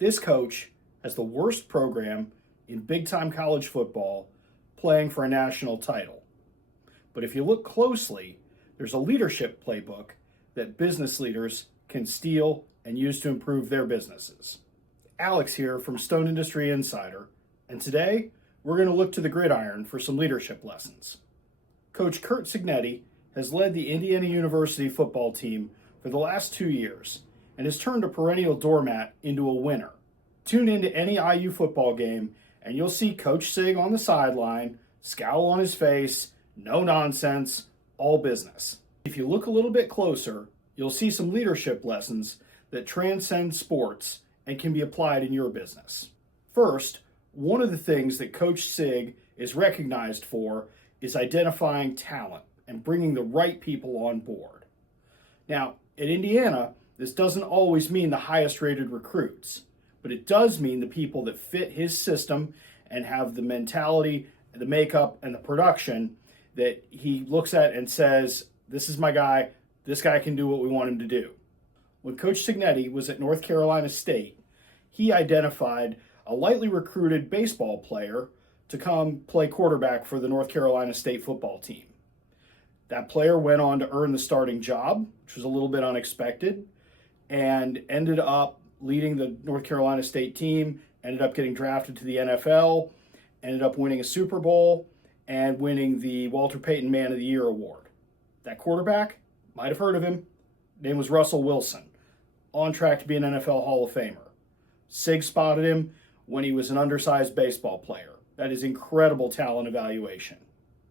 This coach has the worst program in big-time college football playing for a national title. But if you look closely, there's a leadership playbook that business leaders can steal and use to improve their businesses. Alex here from Stone Industry Insider, and today we're going to look to the gridiron for some leadership lessons. Coach Curt Cignetti has led the Indiana University football team for the last 2 years and has turned a perennial doormat into a winner. Tune into any IU football game and you'll see Coach Sig on the sideline, scowl on his face, no nonsense, all business. If you look a little bit closer, you'll see some leadership lessons that transcend sports and can be applied in your business. First, one of the things that Coach Sig is recognized for is identifying talent and bringing the right people on board. Now, at Indiana, this doesn't always mean the highest rated recruits, but it does mean the people that fit his system and have the mentality, the makeup, and the production that he looks at and says, this is my guy, this guy can do what we want him to do. When Coach Cignetti was at North Carolina State, he identified a lightly recruited baseball player to come play quarterback for the North Carolina State football team. That player went on to earn the starting job, which was a little bit unexpected, and ended up leading the North Carolina State team, ended up getting drafted to the NFL, ended up winning a Super Bowl, and winning the Walter Payton Man of the Year award. That quarterback, might have heard of him, name was Russell Wilson, on track to be an NFL Hall of Famer. Sig spotted him when he was an undersized baseball player. That is incredible talent evaluation.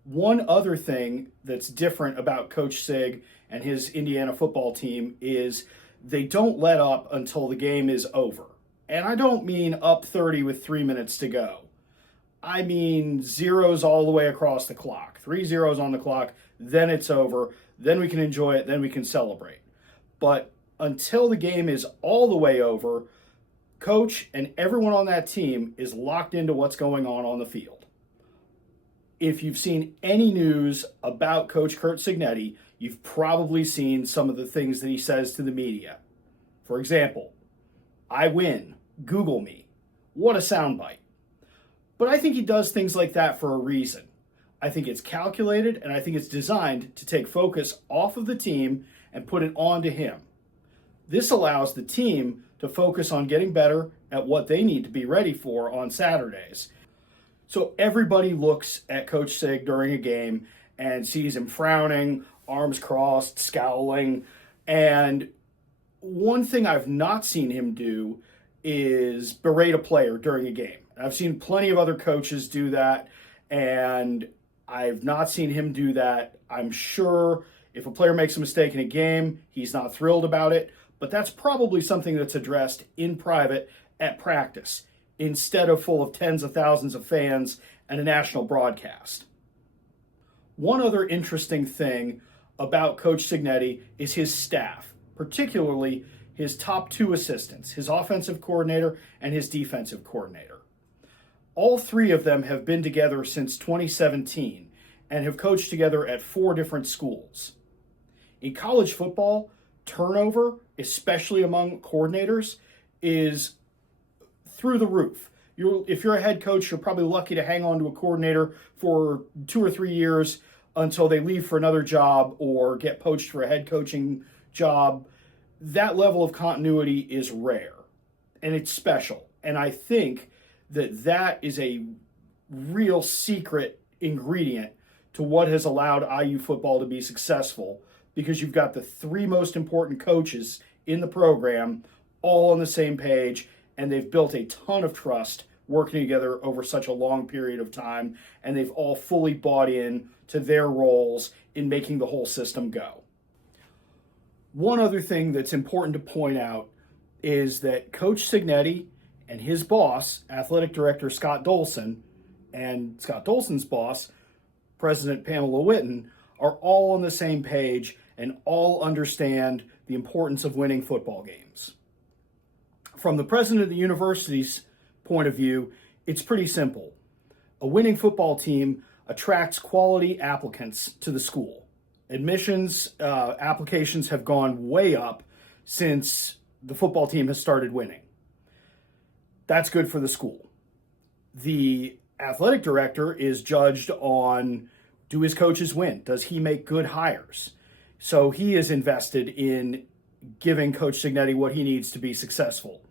One other thing that's different about Coach Sig and his Indiana football team is they don't let up until the game is over. And I don't mean up 30 with 3 minutes to go. I mean zeros all the way across the clock. 3 zeros on the clock, then it's over. Then we can enjoy it, then we can celebrate. But until the game is all the way over, Coach and everyone on that team is locked into what's going on the field. If you've seen any news about Coach Curt Cignetti, you've probably seen some of the things that he says to the media. For example, I win, Google me. What a soundbite. But I think he does things like that for a reason. I think it's calculated, and I think it's designed to take focus off of the team and put it onto him. This allows the team to focus on getting better at what they need to be ready for on Saturdays. So everybody looks at Coach Sig during a game and sees him frowning, arms crossed, scowling. And one thing I've not seen him do is berate a player during a game. I've seen plenty of other coaches do that, and I've not seen him do that. I'm sure if a player makes a mistake in a game, he's not thrilled about it, but that's probably something that's addressed in private at practice instead of full of tens of thousands of fans and a national broadcast. One other interesting thing about Coach Cignetti is his staff, particularly his top 2 assistants, his offensive coordinator and his defensive coordinator. All 3 of them have been together since 2017 and have coached together at 4 different schools. In college football, turnover, especially among coordinators, is through the roof. If you're a head coach, you're probably lucky to hang on to a coordinator for 2 or 3 years until they leave for another job or get poached for a head coaching job. That level of continuity is rare, and it's special. And I think that is a real secret ingredient to what has allowed IU football to be successful, because you've got the 3 most important coaches in the program all on the same page, and they've built a ton of trust working together over such a long period of time, and they've all fully bought in to their roles in making the whole system go. One other thing that's important to point out is that Coach Cignetti and his boss, Athletic Director Scott Dolson, and Scott Dolson's boss, President Pamela Whitten, are all on the same page and all understand the importance of winning football games. From the president of the university's point of view, it's pretty simple. A winning football team attracts quality applicants to the school. Admissions applications have gone way up since the football team has started winning. That's good for the school. The athletic director is judged on, do his coaches win? Does he make good hires? So he is invested in giving Coach Cignetti what he needs to be successful.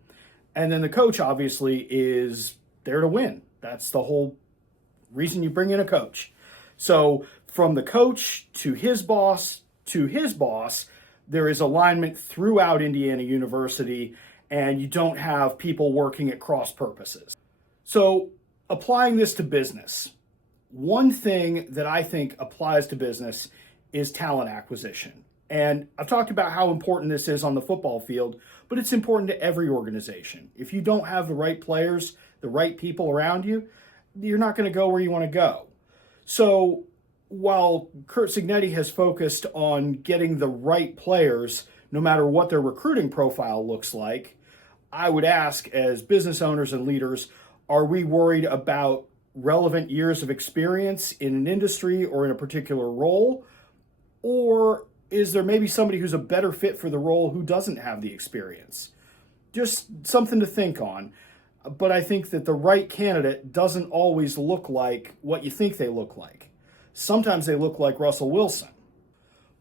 And then the coach obviously is there to win. That's the whole reason you bring in a coach. So from the coach to his boss, there is alignment throughout Indiana University, and you don't have people working at cross purposes. So applying this to business, one thing that I think applies to business is talent acquisition. And I've talked about how important this is on the football field, but it's important to every organization. If you don't have the right players, the right people around you, you're not going to go where you want to go. So while Curt Cignetti has focused on getting the right players, no matter what their recruiting profile looks like, I would ask, as business owners and leaders, are we worried about relevant years of experience in an industry or in a particular role? Or is there maybe somebody who's a better fit for the role who doesn't have the experience? Just something to think on. But I think that the right candidate doesn't always look like what you think they look like. Sometimes they look like Russell Wilson.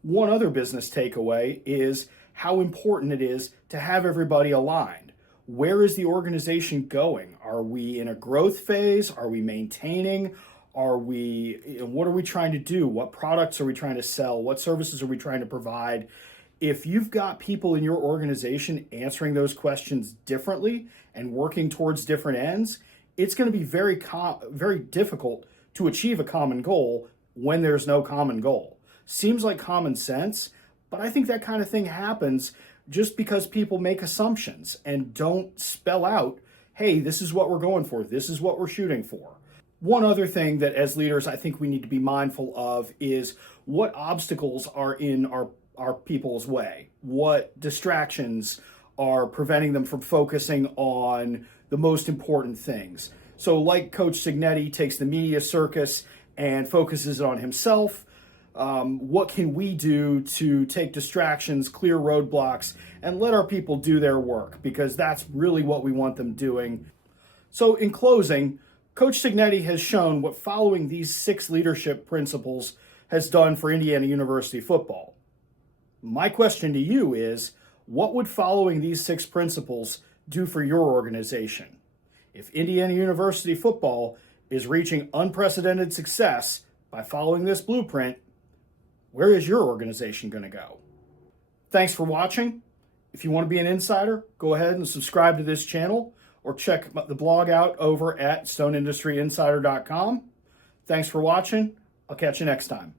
One other business takeaway is how important it is to have everybody aligned. Where is the organization going? Are we in a growth phase? Are we maintaining? What are we trying to do? What products are we trying to sell? What services are we trying to provide? If you've got people in your organization answering those questions differently and working towards different ends, it's going to be very difficult to achieve a common goal when there's no common goal. Seems like common sense, but I think that kind of thing happens just because people make assumptions and don't spell out, hey, this is what we're going for. This is what we're shooting for. One other thing that as leaders I think we need to be mindful of is what obstacles are in our people's way. What distractions are preventing them from focusing on the most important things. So like Coach Cignetti takes the media circus and focuses it on himself, what can we do to take distractions, clear roadblocks, and let our people do their work? Because that's really what we want them doing. So in closing, Coach Cignetti has shown what following these 6 leadership principles has done for Indiana University football. My question to you is, what would following these 6 principles do for your organization? If Indiana University football is reaching unprecedented success by following this blueprint, where is your organization going to go? Thanks for watching. If you want to be an insider, go ahead and subscribe to this channel or check the blog out over at stoneindustryinsider.com. Thanks for watching. I'll catch you next time.